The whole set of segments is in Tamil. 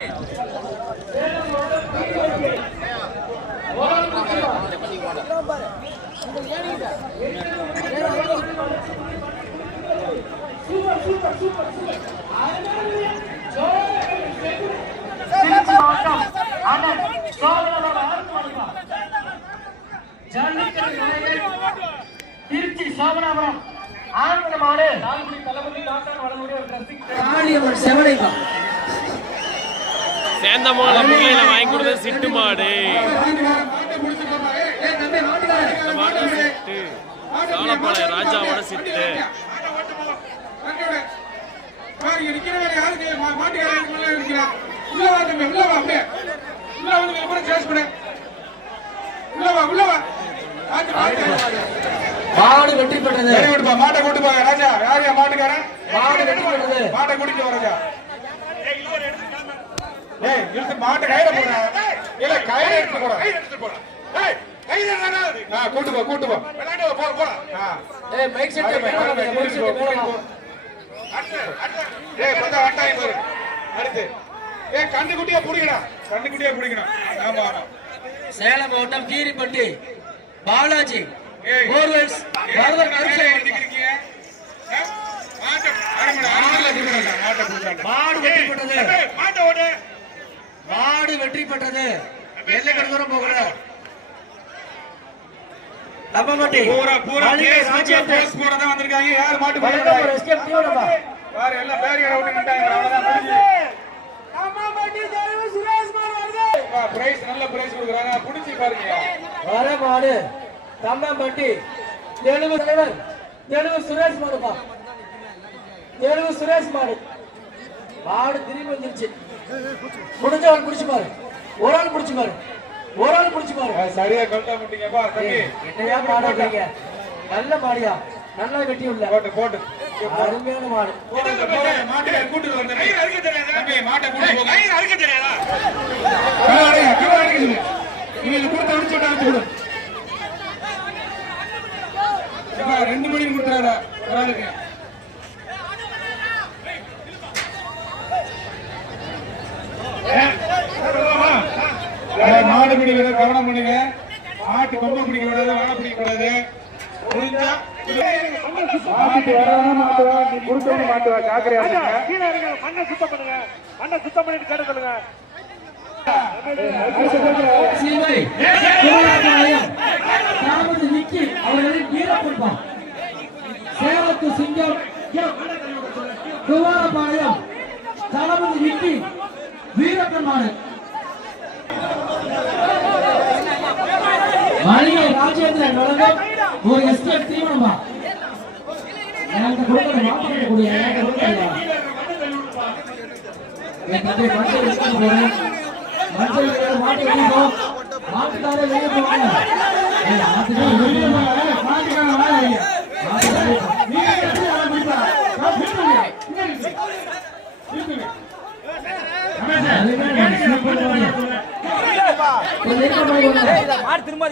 திருச்சி சோமனாபுரம் ஆனந்தமாடு சேந்தமங்கலம் முகையில வாங்கி கொடுத்தது சிட்டு மாடு. சிட்டு சாலப்பாளைய ராஜாவோட சிட்டு. மாடு வெற்றி பெற்றது. மாட்டை கூட்டு போங்க ராஜா. யாரையா மாட்டுக்காரன்? மாடு வெற்றி பெற்றது. மாட்டை கூட்டிட்டு வராஜா. ஏய் இழுத்து மாட்டை கையில போடுற. இல்ல கையில எடுத்து போற. கையில எடுத்து போற. ஏய் கையில தானா? கூட்டு போ கூட்டு போ. விளையாடு போ போ. ஏய் மைக் செட் மைக் செட் போடா. ஏய் பதா வட்டாய் பாரு. அடுத்து. ஏய் கண்ணு குட்டியா புடிங்கடா. கண்ணு குட்டியா புடிங்கடா. ஆமா ஆமா. சேலம் மாவட்டம் கீரிப்பட்டி பாலாஜி போர்வெல்ஸ் வரதர் கருசை வந்துக்கிறீங்க. மாட்டை மாடு வெற்றி பெற்றது. மாட்டை ஓடு. மாடு வெற்றி பெற்றது. எல்லை கடந்தோரம் போகல. தப்பமட்டி பூரா பூரா கேஸ் கூட தான் வந்திருக்காங்க. யார் மாட்டு போறாங்க? எஸ்கேப் டீம்டா. யார் எல்லாம் பேரியட விட்டு நின்றாங்க. அவ்வளவுதான் முடிஞ்சு. தப்பமட்டி தேவ சுரேஷ் மாடு வருது. பிரைஸ் நல்ல பிரைஸ் கொடுக்குறாங்க. புடிச்சி பாருங்க. வர மாடு தம்பம்பட்டி தெலுங்கு தலைவர் தெலுங்கு சுரேஷ் மாடுப்பா. தெலுங்கு சுரேஷ் மாடு. மாடு திரும்பி வந்துருச்சு. முடிஞ்சவன் பிடிச்சு பாரு. ஒரு ஆள் பிடிச்சு பாரு. ஒரு ஆள் பிடிச்சு பாரு. சரியா கரெக்டா முட்டிங்கப்பா தம்பி. என்னையா மாடாதீங்க. நல்ல மாடியா. நல்லா வெட்டி உள்ள. போட்டு போட்டு. அருமையான மாடு. மாட்டை கூட்டிட்டு வந்த கை அறுக்க தெரியாதா? தம்பி மாட்டை கூட்டி போங்க. கை அறுக்க தெரியாதா? கரை அறுக்குது. நீங்க கூட்டி அடிச்சு விட்டா அடிச்சு விடு. 2 மணிக்கு கொடுத்தாரா ஒருளுக்கு. மாடு பிடிக்கிறத கவனம் பண்ணுங்க. மாட்டு கொம்பு பிடிக்க கூடாது. வாழை பிடிக்க கூடாது. புரிஞ்சா மாட்டு வரணும் மாட்டுவா. நீ குடுத்தவங்க மாட்டுவா. ஜாக்கிரதையா இருங்க. கீழ இருங்க. மண்ணை சுத்தம் பண்ணுங்க. மண்ணை சுத்தம் பண்ணிட்டு கேட்டு சொல்லுங்க. சேலத்து சிங்கம் குமாரபாளையம் தளபதி நிக்கி வீரப்பன் மாடு. மளிகை ராஜேந்திரன் வழங்கும் ஒரு எஸ்கேப் தீவனமா. எனக்கு கொடுக்கணும். மாட்டு கொடுங்க. எனக்கு கொடுக்கணும். என் தந்தை மஞ்சள் எடுத்து போறேன். மஞ்சள் மாட்டு வெளியிடும். மாட்டுக்காரே வெளியே போவாங்க. மாட்டுக்காரே வெளியே போவாங்க. மாட்டுக்காரே வாங்க. திரும்ப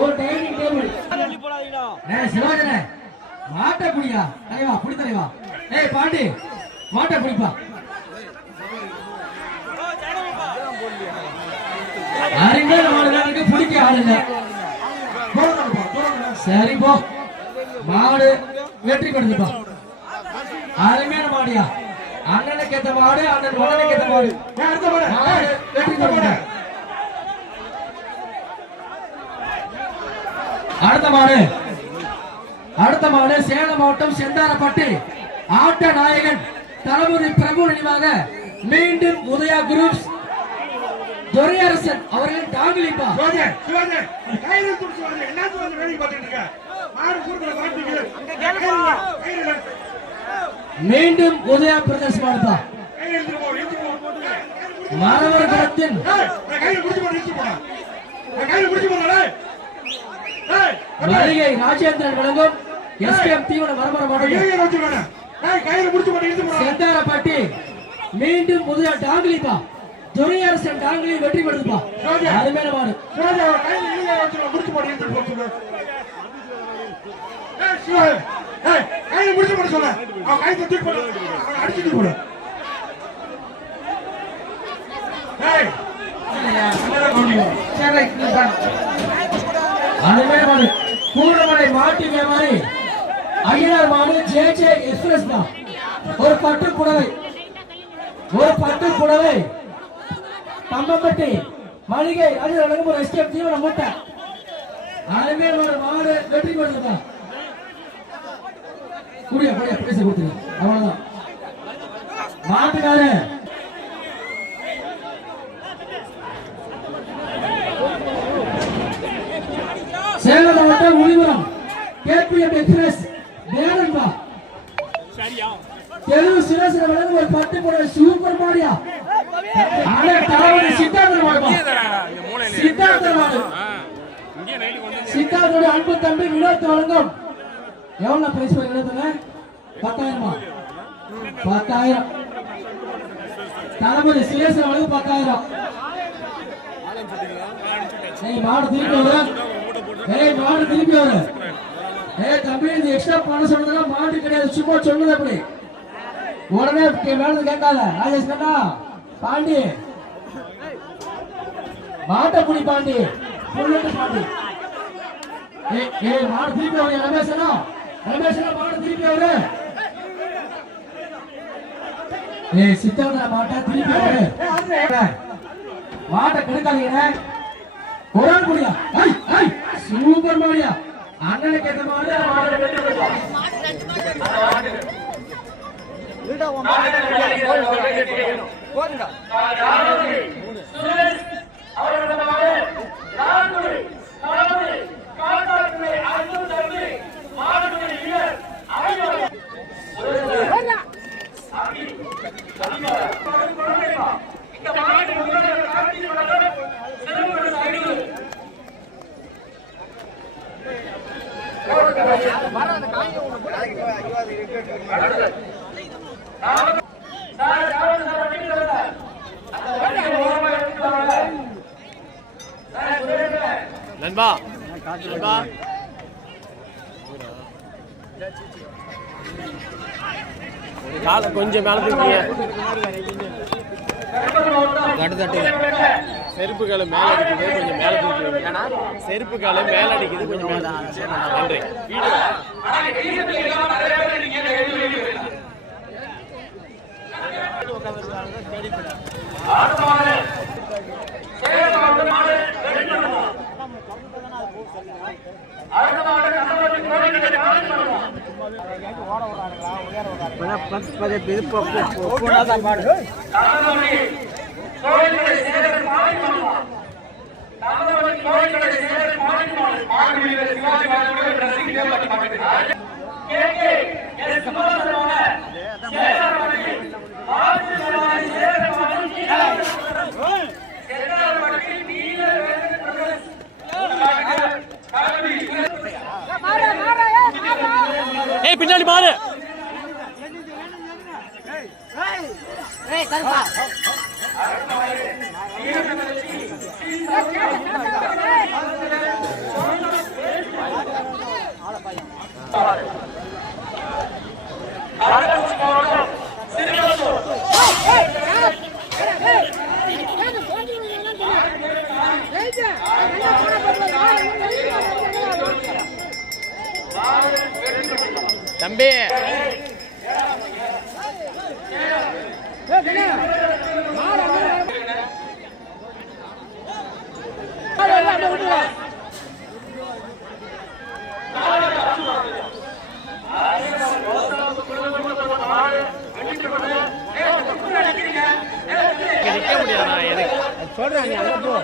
ஒரு டைனிங் டேபிள் சிவாஜன மாட்டை புடியா. தலைவா புடி தலைவா. ஏய் பாண்டி மாட்டை புடிப்பா. அறிஞர் மாடுகளுக்கு பிடிக்க ஆள் இல்ல. சரி போ. மாடு வெற்றி பெறுதுப்பா. அருமையான மாடியா. அண்ணனுக்கு ஏத்த மாடு. அண்ணன் மகனுக்கு ஏத்த மாடு. வெற்றி பெறுது. அடுத்த மாடு சேலம் மாவட்டம் செந்தாரப்பட்டி ஆட்ட நாயகன் தளபதி பிரபு நினைவாக மீண்டும் உதயா குரூப்ஸ் துரையரசன் அவர்கள் டாங்கிலிப்பா. கையில் குடிச்சு வந்து என்ன வேலைக்கு பார்த்துட்டு இருக்க மாடு கூடுதல் மாட்டுக்கு மீண்டும் உதயா பிரதேச மாடுப்பா. மாணவர் குலத்தின் மளிகை ராஜேந்திரன் வழங்கும் எஸ்கேஎம் தீவன மரமர மாடு செந்தாரப்பட்டி. மீண்டும் உதயா டாங்கிலிப்பா. துரையரசன் டாங்கிலி வெற்றி பெறுதுப்பா. அருமையான மாடு. அருமையான மாடு. பூர்ணமலை மாட்டு வியாபாரி ஐயனார் மாடு ஜே எக்ஸ்பிரஸ் தான். ஒரு பட்டு புடவை தம்பம்பட்டி மளிகை அது ஒரு எஸ்கேப் தீவன மூட்டை. அருமையான மாடு வெற்றி பெறுதுப்பா. குடியா பேச கொடுத்துங்க அவ்வளவுதான். மாட்டுக்காரு சேலம் மாவட்டம் உளிபுரம் கேபிஎம் எக்ஸ்பிரஸ் வேணும்பா. தெலுங்கு சுரேஷ் வழங்கும் ஒரு பட்டு புடவை சூப்பர் மாடியா. சித்தார்த்தோட அன்பு தம்பி வினோத் வழங்கும் எவ்வளவு பிரைஸ் வினோத்துங்க? 10,000. 10,000 தளபதி சுரேஷ் வழங்கும் 10,000. மாடு திருப்பி வர தம்பி இந்த எக்ஸ்ட்ரா பண்ண சொன்னதுன்னா மாடு கிடையாது, சும்மா சொன்னது அப்படி உடனே மேல கேட்காத. ராஜேஷ் கண்ணா பாண்டி மாட்டப்புடி பாண்டி பாண்டி மாடு திருப்பி வர. ரமேஷனா மாடு திருப்பி வர. சித்தாந்தா மாட்டை திருப்பி வர. மாட்டை கெடுக்காதீங்க. ஒரு குடியா சூப்பர் மாடியா. அண்ணனுக்கு ஏற்ற மாதிரி நண்பா காலை கொஞ்சம் மேல தூக்கிங்க. செருப்பு காலை மேல அடிக்குது, கொஞ்சம் மேல தூக்கி. செருப்பு காலை மேல அடிக்குது, கொஞ்சம் மேல தூக்கி. நன்றி. ஏய் பின்னாடி பாரு. தம்பி நிக்க முடியாதா? எனக்கு சொல்றேன் நீ அங்க போ.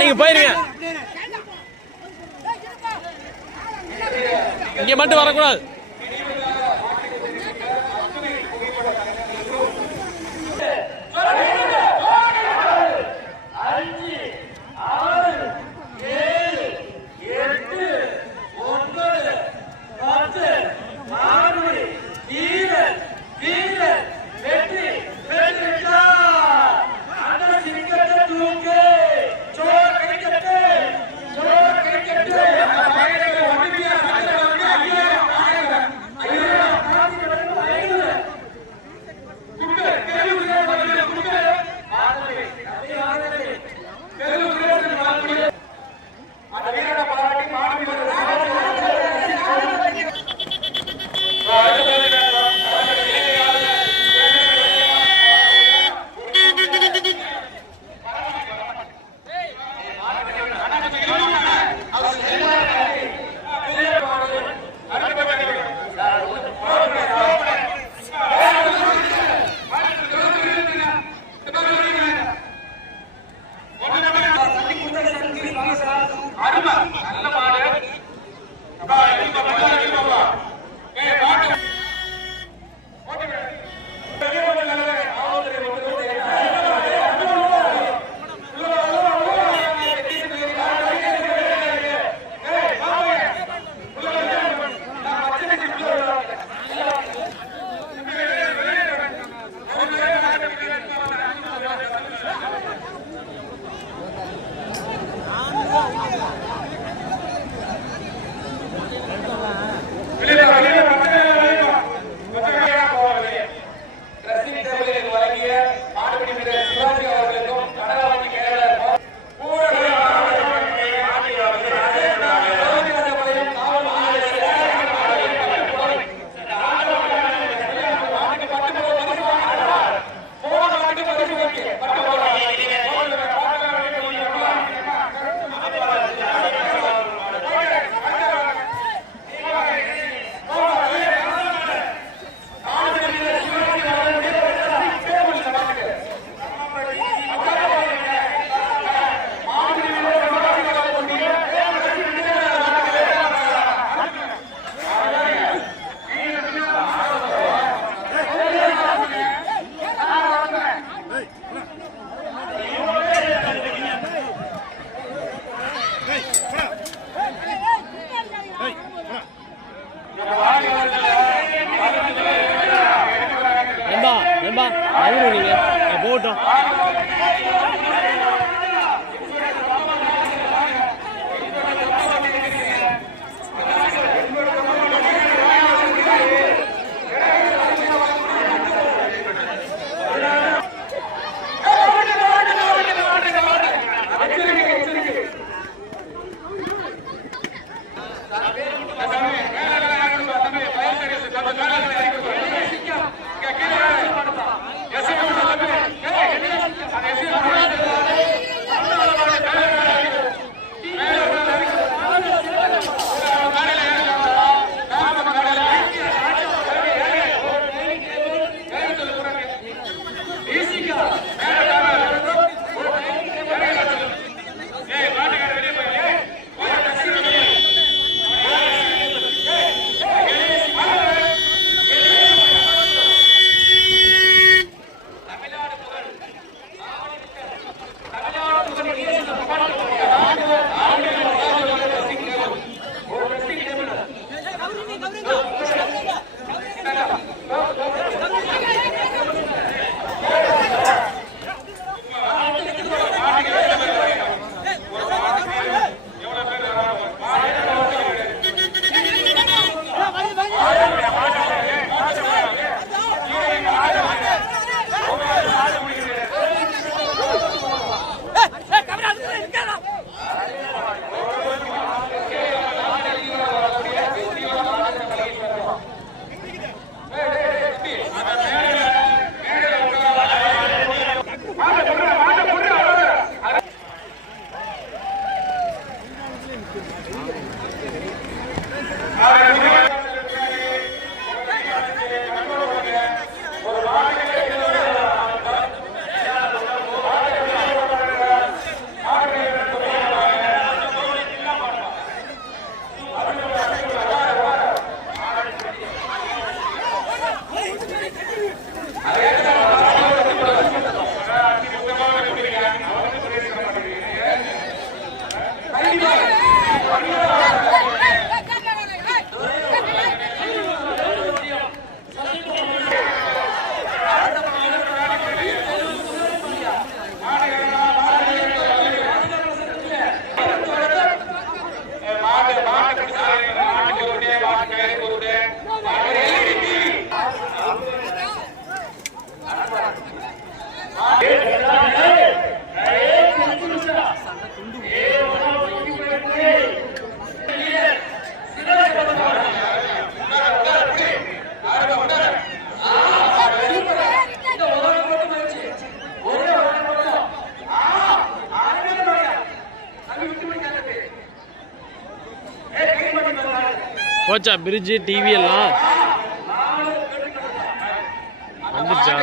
நீங்க போயிருங்க, இங்க மட்டும் வரக்கூடாது. நண்பா அவரும் நீங்க போகட்டும். போச்சா பிரிட்ஜு டிவி எல்லாம் வந்துச்சா?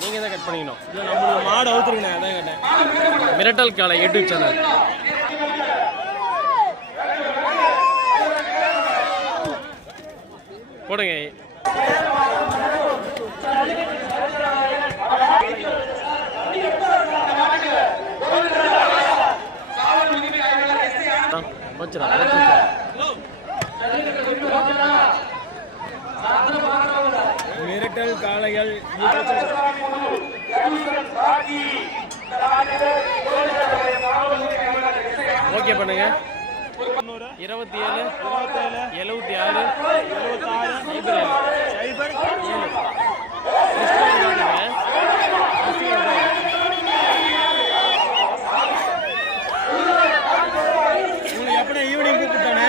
நீங்க தான் கட் பண்ணிக்கணும். நம்ம மாடு அவுத்துருங்க. அதான் கேட்டேன். மிரட்டல் காலை யூடியூப் சேனல் போடுங்க. போச்சுடா மிரட்டல் காளைகள் ஓகே பண்ணுங்க. 27 76 எப்படி ஈவினிங் கூப்பிட்டானே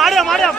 மாடியா மாடியா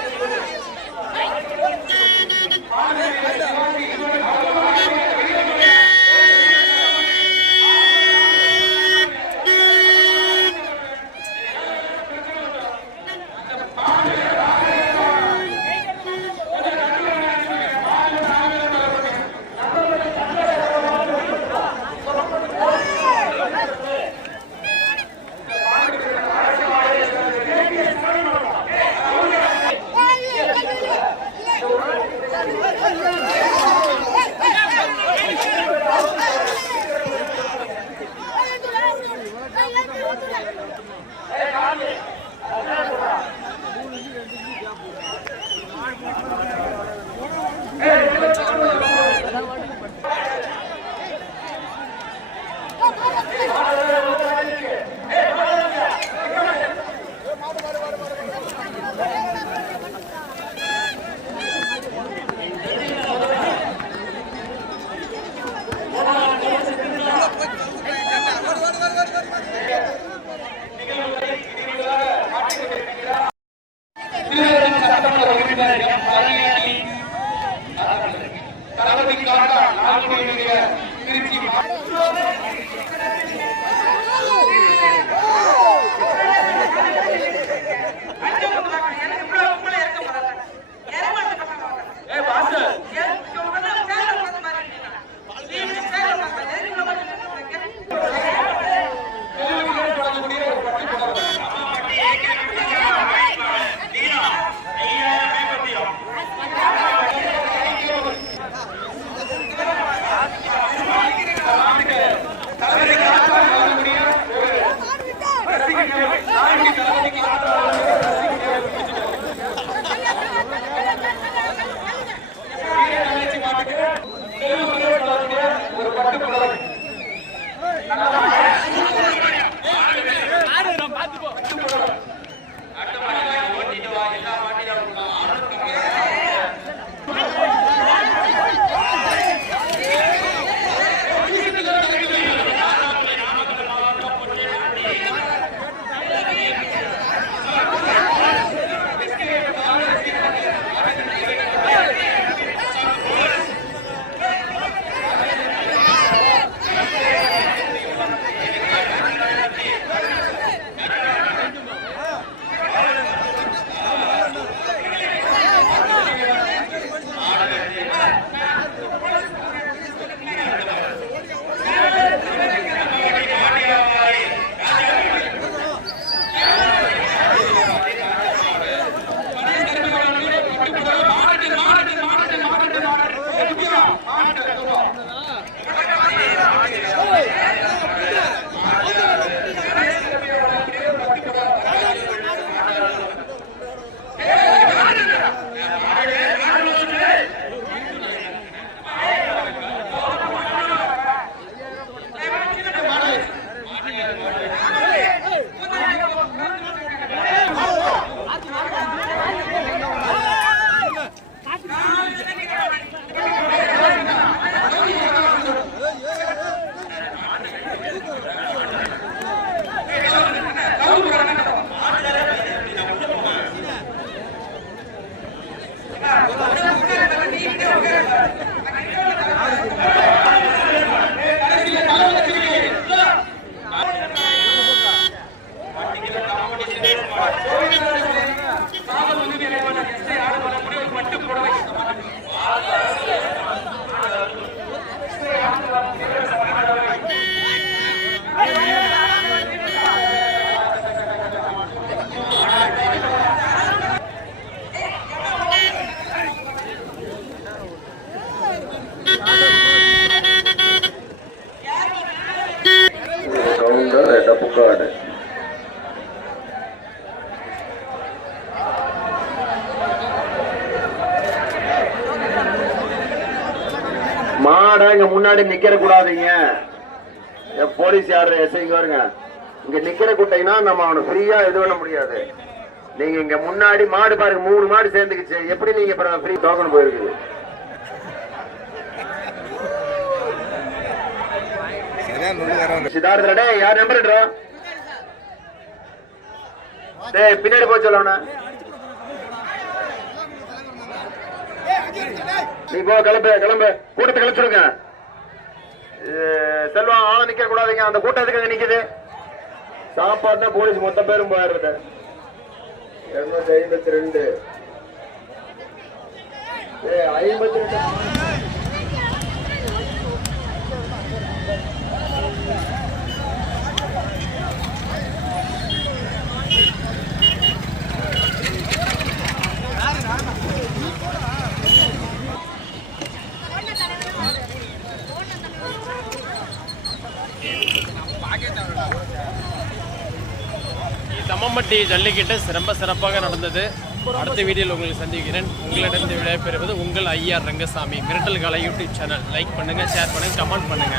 டப்புக்காடு மாட இங்க முன்னாடி நிக்கிற கூடாதீங்க. போலீஸ் யாரு எஸ்ஐங்க வருங்க. இங்க நிக்கிற குட்டைனா நம்ம அவனை ஃப்ரீயா இது பண்ண முடியாது. நீங்க இங்க முன்னாடி மாடு பாருங்க, 3 மாடு சேர்ந்துக்குச்சு. எப்படி நீங்க ஃப்ரீ டோக்கன் போயிருக்குது? சித்தார்த்த டே யார் நம்பர் டேய் பின்னாடி போய் சொல்லவன நீ போ, கிளம்பு கூட்டத்தை கழிச்சுடுங்க. செல்வம் ஆள நிக்க கூடாதுங்க, அந்த கூட்டத்துக்கு நிக்குது. சாப்பாடுனா போலீஸ் மொத்த பேரும் போயிடுறது. 252 52 தம்மம்பட்டி ஜல்லிக்கட்டு ரொம்ப சிறப்பாக நடந்தது. அடுத்த வீடியோவில் உங்களை சந்திக்கிறேன். உங்களிடம் விடைபெறுவது உங்கள் ஐஆர் ரங்கசாமி. மிரட்டல் காலை யூடியூப் சேனல். லைக் பண்ணுங்க, ஷேர் பண்ணுங்க, கமெண்ட் பண்ணுங்க.